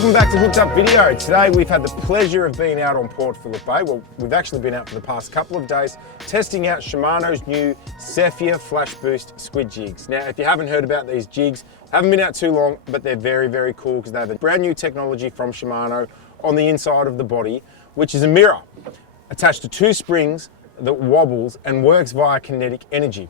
Welcome back to Hooked Up Video. Today we've had the pleasure of being out on Port Phillip Bay. Well, we've actually been out for the past couple of days testing out Shimano's new Sephia Flashboost squid jigs. Now, if you haven't heard about these jigs, haven't been out too long, but they're very, very cool because they have a brand new technology from Shimano on the inside of the body, which is a mirror attached to two springs that wobbles and works via kinetic energy.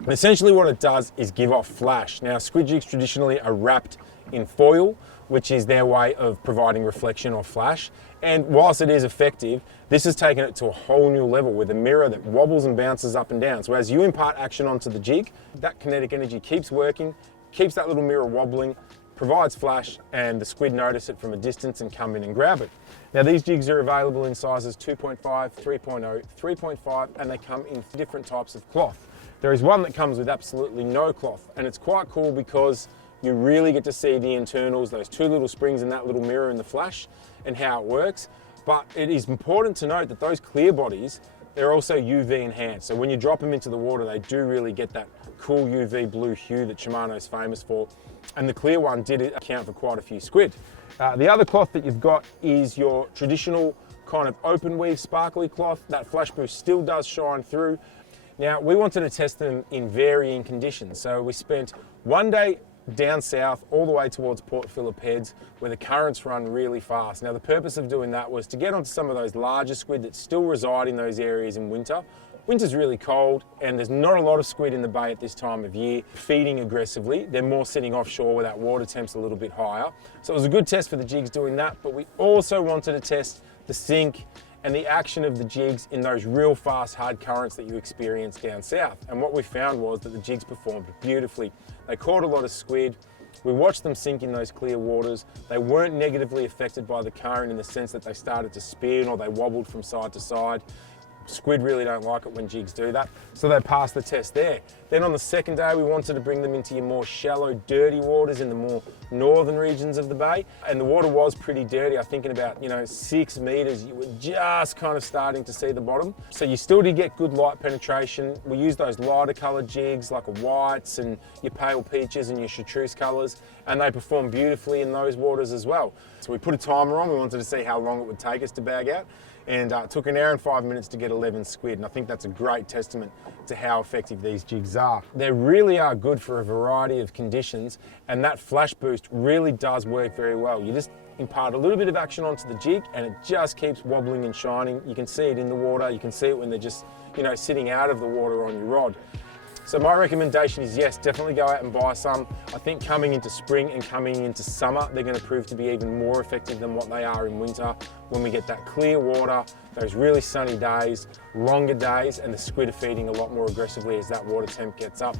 And essentially what it does is give off flash. Now, squid jigs traditionally are wrapped in foil, which is their way of providing reflection or flash. And whilst it is effective, this has taken it to a whole new level with a mirror that wobbles and bounces up and down. So as you impart action onto the jig, that kinetic energy keeps working, keeps that little mirror wobbling, provides flash, and the squid notice it from a distance and come in and grab it. Now, these jigs are available in sizes 2.5, 3.0, 3.5, and they come in different types of cloth. There is one that comes with absolutely no cloth, and it's quite cool because you really get to see the internals, those two little springs and that little mirror in the flash and how it works. But it is important to note that those clear bodies, they're also UV enhanced. So when you drop them into the water, they do really get that cool UV blue hue that Shimano's famous for. And the clear one did account for quite a few squid. The other cloth that you've got is your traditional kind of open weave sparkly cloth. That Flashboost still does shine through. Now, we wanted to test them in varying conditions. So we spent one day down south all the way towards Port Phillip Heads where the currents run really fast. Now, the purpose of doing that was to get onto some of those larger squid that still reside in those areas in winter. Winter's really cold and there's not a lot of squid in the bay at this time of year feeding aggressively. They're more sitting offshore where that water temp's a little bit higher. So it was a good test for the jigs doing that, but we also wanted to test the sink and the action of the jigs in those real fast, hard currents that you experience down south. And what we found was that the jigs performed beautifully. They caught a lot of squid. We watched them sink in those clear waters. They weren't negatively affected by the current in the sense that they started to spin or they wobbled from side to side. Squid really don't like it when jigs do that, so they passed the test there. Then on the second day, we wanted to bring them into your more shallow, dirty waters in the more northern regions of the bay. And the water was pretty dirty. I think in about 6 meters, you were just kind of starting to see the bottom. So you still did get good light penetration. We used those lighter colored jigs like whites and your pale peaches and your chartreuse colors, and they performed beautifully in those waters as well. So we put a timer on. We wanted to see how long it would take us to bag out. And it took an hour and 5 minutes to get 11 squid, and I think that's a great testament to how effective these jigs are. They really are good for a variety of conditions, and that flash boost really does work very well. You just impart a little bit of action onto the jig and it just keeps wobbling and shining. You can see it in the water, you can see it when they're just sitting out of the water on your rod. So my recommendation is yes, definitely go out and buy some. I think coming into spring and coming into summer, they're going to prove to be even more effective than what they are in winter when we get that clear water, those really sunny days, longer days, and the squid are feeding a lot more aggressively as that water temp gets up.